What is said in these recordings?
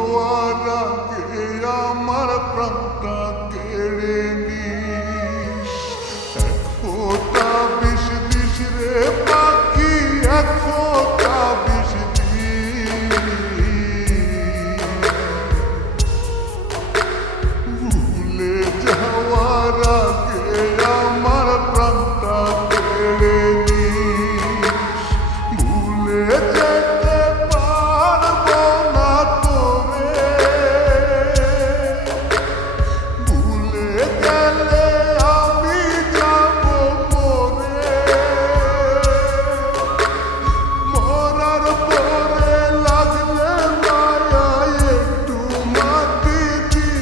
যাওয়ার আগে আমার প্রাণটা কেড়ে নিস। এক ফোঁটা বিষ দিস রে পাখি, এক ফোঁটা বিষ ভুলে যাওয়ার আগে আমার প্রাণটা কেড়ে নিস। ভুলে যেতে পারবো না তোরে, ভুলে গেলে আমি যাবো মরে। মরার পরে লাগলে মায়া একটু মাটি দি,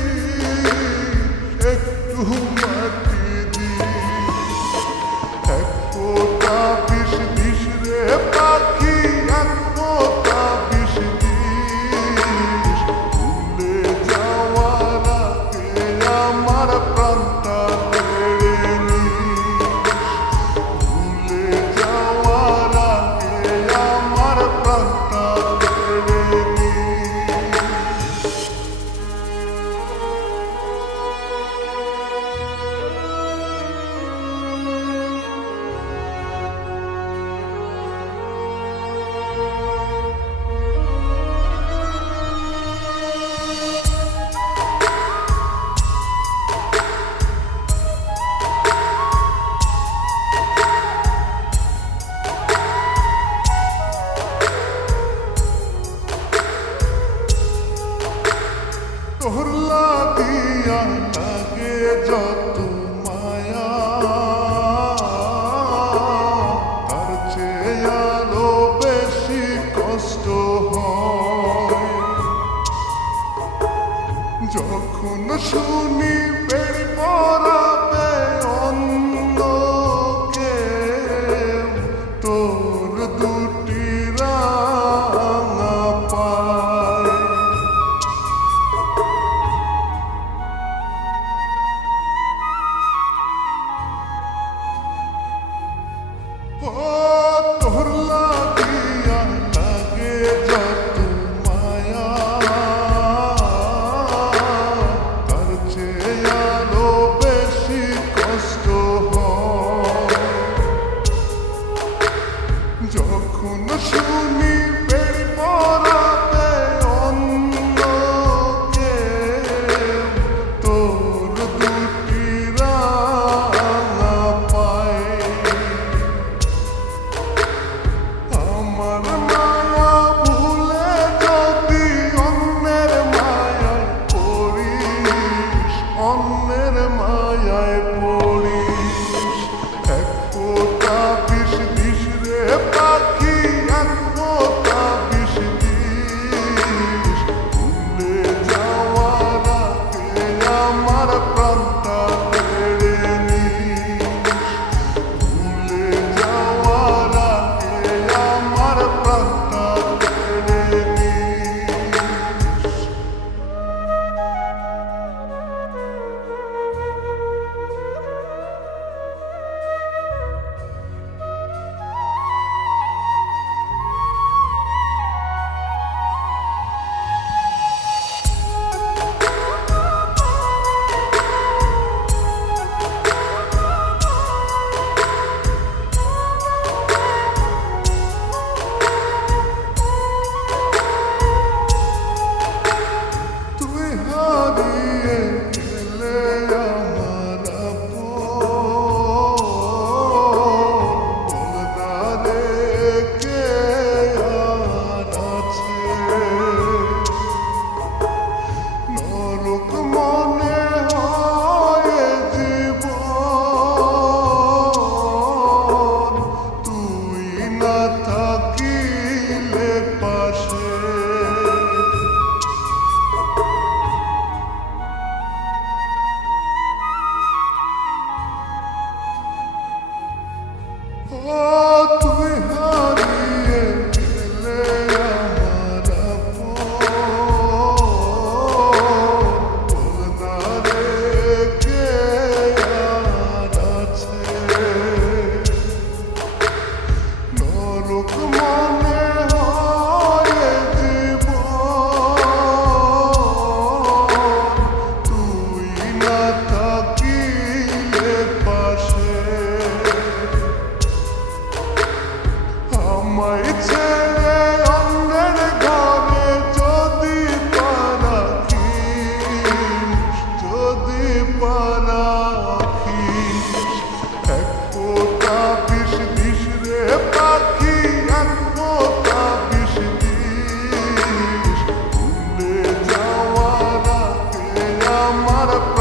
একটু মাটি দি। এক ফোঁটা বিষ দিস রে পাখি, এক ফোঁটা বিষ দিস। ভুলে যাওয়ার আগে আমার প্রাণটা কেড়ে নিস। ভুলে যাওয়ার আগে আমার প্রাণটা কেড়ে নিস। তোর লাগিয়া লাগে যত মায়া, তার চেয়ে আরো বেশি কষ্ট হয় যখন শুনি বের পড়াবে অন্য কেউ তোর দুটি রাঙা পায়। ও তোর লাগিয়া লাগে যত মায়া, তার চেয়ে আরো বেশি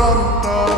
প্রাণটা